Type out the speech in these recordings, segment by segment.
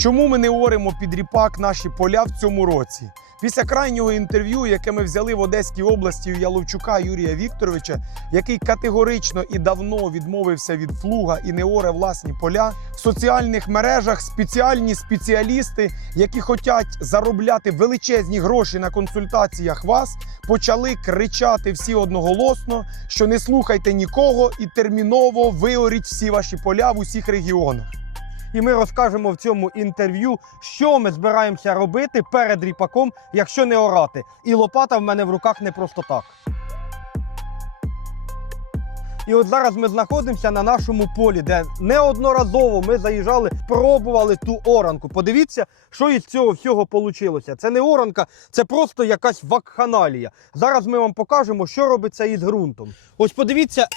Чому ми не оримо під ріпак наші поля в цьому році? Після крайнього інтерв'ю, яке ми взяли в Одеській області у Яловчука Юрія Вікторовича, який категорично і давно відмовився від плуга і не оре власні поля, в соціальних мережах спеціальні спеціалісти, які хочуть заробляти величезні гроші на консультаціях вас, почали кричати всі одноголосно, що не слухайте нікого і терміново виоріть всі ваші поля в усіх регіонах. І ми розкажемо в цьому інтерв'ю, що ми збираємося робити перед ріпаком, якщо не орати. І лопата в мене в руках не просто так. І от зараз ми знаходимося на нашому полі, де неодноразово ми заїжджали, пробували ту оранку. Подивіться, що із цього всього вийшло. Це не оранка, це просто якась вакханалія. Зараз ми вам покажемо, що робиться із ґрунтом. Ось подивіться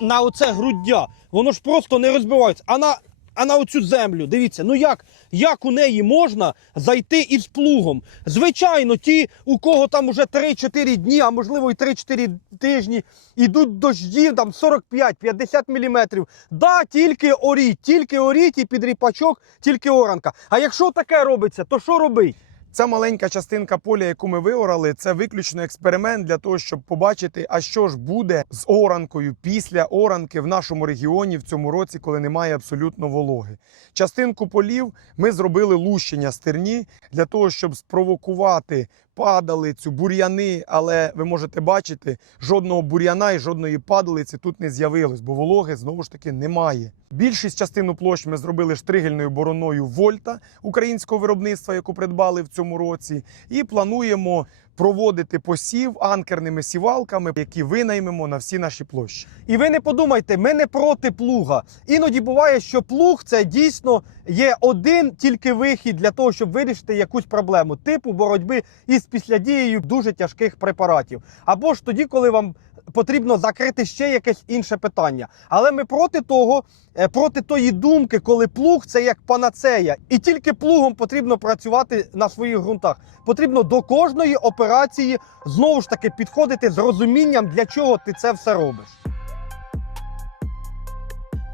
на оце груддя. Воно ж просто не розбивається. А на а на оцю землю, дивіться, ну як, як у неї можна зайти із плугом? Звичайно, ті, у кого там уже 3-4 дні, а можливо і 3-4 тижні, ідуть дожді, там 45-50 міліметрів. Да, тільки оріть, тільки оріть і під ріпачок, тільки оранка. А якщо таке робиться, то що робить? Ця маленька частинка поля, яку ми виорали, це виключно експеримент для того, щоб побачити, а що ж буде з оранкою після оранки в нашому регіоні в цьому році, коли немає абсолютно вологи. Частинку полів ми зробили лущення стерні для того, щоб спровокувати падалицю, бур'яни. Але ви можете бачити, жодного бур'яна і жодної падалиці тут не з'явилось, бо вологи знову ж таки немає. Більшість частину площ ми зробили штригельною бороною Вольта українського виробництва, яку придбали в цьому році, і плануємо проводити посів анкерними сівалками, які винаймемо на всі наші площі. І ви не подумайте, ми не проти плуга. Іноді буває, що плуг це дійсно є один тільки вихід для того, щоб вирішити якусь проблему, типу боротьби із післядією дуже тяжких препаратів. Або ж тоді, коли вам потрібно закрити ще якесь інше питання. Але ми проти того, е, проти тої думки, коли плуг це як панацея, і тільки плугом потрібно працювати на своїх ґрунтах. Потрібно до кожної операції знову ж таки підходити з розумінням, для чого ти це все робиш.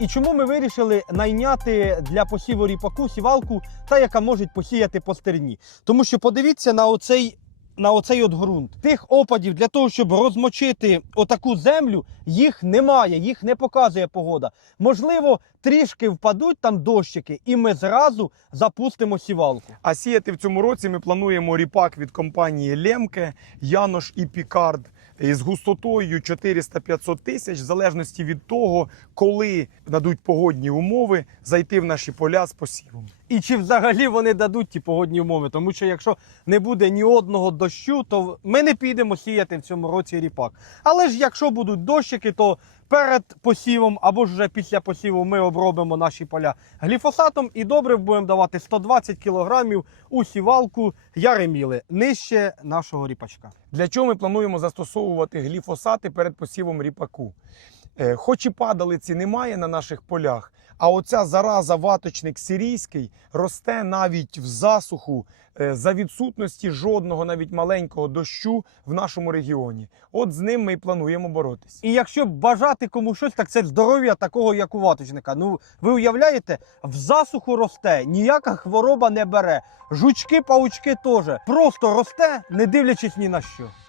І чому ми вирішили найняти для посіву ріпаку сівалку, та яка може посіяти по стерні? Тому що подивіться на оцей. На оцей от ґрунт. Тих опадів для того, щоб розмочити отаку землю, їх немає, їх не показує погода. Можливо, трішки впадуть там дощики, і ми зразу запустимо сівалку. А сіяти в цьому році ми плануємо ріпак від компанії Лемке, Янош і Пікард з густотою 400-500 тисяч, в залежності від того, коли дадуть погодні умови, зайти в наші поля з посівом. І чи взагалі вони дадуть ті погодні умови? Тому що якщо не буде ні одного дощу, то ми не підемо сіяти в цьому році ріпак. Але ж якщо будуть дощики, то перед посівом або ж вже після посіву ми обробимо наші поля гліфосатом і добре будемо давати 120 кілограмів у сівалку яреміли нижче нашого ріпачка. Для чого ми плануємо застосовувати гліфосати перед посівом ріпаку? Е, Хоч і падалиці немає на наших полях, а оця зараза ваточник сирійський росте навіть в засуху е, за відсутності жодного навіть маленького дощу в нашому регіоні. От з ним ми і плануємо боротись. І якщо бажати кому щось, так це здоров'я такого, як у ваточника. Ну ви уявляєте, в засуху росте, ніяка хвороба не бере. Жучки, паучки теж. Просто росте, не дивлячись ні на що.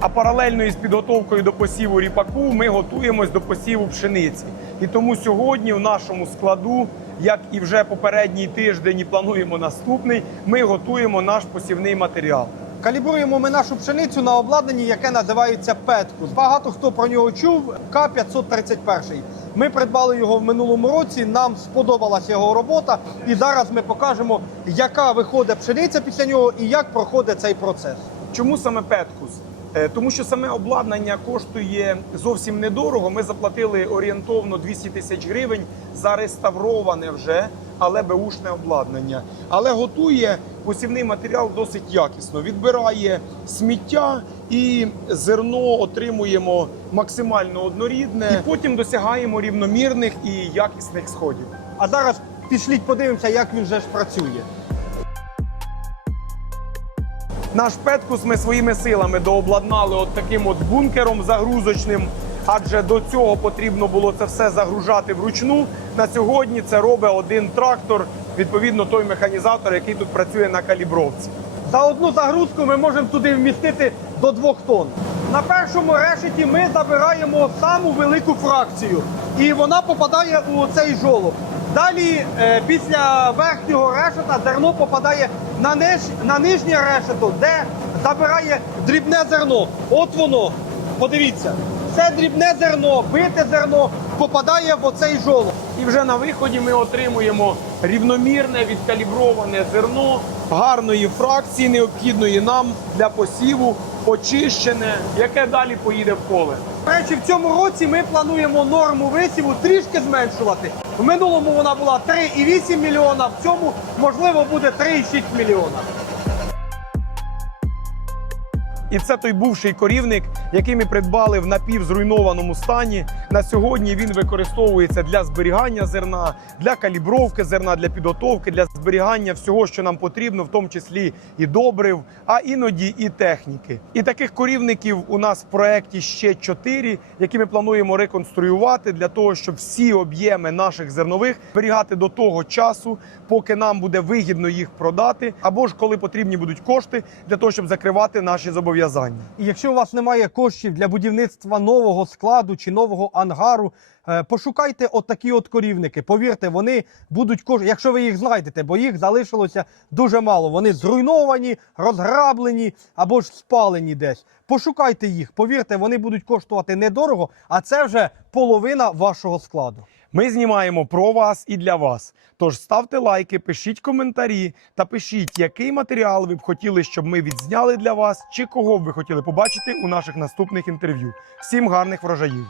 А паралельно із підготовкою до посіву ріпаку ми готуємось до посіву пшениці. І тому сьогодні в нашому складу, як і вже попередній тиждень, і плануємо наступний, ми готуємо наш посівний матеріал. Калібруємо ми нашу пшеницю на обладнанні, яке називається Петкус. Багато хто про нього чув. К-531. Ми придбали його в минулому році. Нам сподобалася його робота, і зараз ми покажемо, яка виходить пшениця після нього і як проходить цей процес. Чому саме Петкус? Е, Тому що саме обладнання коштує зовсім недорого. Ми заплатили орієнтовно 200 тисяч гривень за реставроване вже, але беушне обладнання. Але готує посівний матеріал досить якісно. Відбирає сміття і зерно отримуємо максимально однорідне. І потім досягаємо рівномірних і якісних сходів. А зараз пішліть, подивимося, як він же ж працює. Наш Петкус ми своїми силами дообладнали от таким от бункером загрузочним. адже до цього потрібно було це все загружати вручну. На сьогодні це робить один трактор, відповідно той механізатор, який тут працює на калібровці. За одну загрузку ми можемо туди вмістити до двох тонн. На першому решеті ми забираємо саму велику фракцію, і вона попадає у цей жолоб. Далі, е, після верхнього решета, зерно попадає на, ниж, на нижнє решето, де забирає дрібне зерно. От воно. Подивіться, це дрібне зерно, бите зерно попадає в оцей жолоб. І вже на виході ми отримуємо рівномірне відкаліброване зерно гарної фракції, необхідної нам для посіву, очищене, яке далі поїде в поле. До речі, в цьому році ми плануємо норму висіву трішки зменшувати. В минулому вона була 3,8 мільйона, в цьому можливо буде 3,6 мільйона. І це той бувший корівник, який ми придбали в напівзруйнованому стані. На сьогодні він використовується для зберігання зерна, для калібровки зерна, для підготовки, для зберігання всього, що нам потрібно, в тому числі і добрив, а іноді і техніки. І таких корівників у нас в проєкті ще чотири, які ми плануємо реконструювати для того, щоб всі об'єми наших зернових зберігати до того часу, поки нам буде вигідно їх продати, або ж коли потрібні будуть кошти для того, щоб закривати наші зобов'язання. І якщо у вас немає коштів для будівництва нового складу чи нового ангару, е, пошукайте от такі от корівники. Повірте, вони будуть кош... якщо ви їх знайдете, бо їх залишилося дуже мало. Вони зруйновані, розграблені або ж спалені десь. Пошукайте їх. Повірте, вони будуть коштувати недорого, а це вже половина вашого складу. Ми знімаємо про вас і для вас. Тож ставте лайки, пишіть коментарі та пишіть, який матеріал ви б хотіли, щоб ми відзняли для вас, чи кого б ви хотіли побачити у наших наступних інтерв'ю. Всім гарних врожаїв!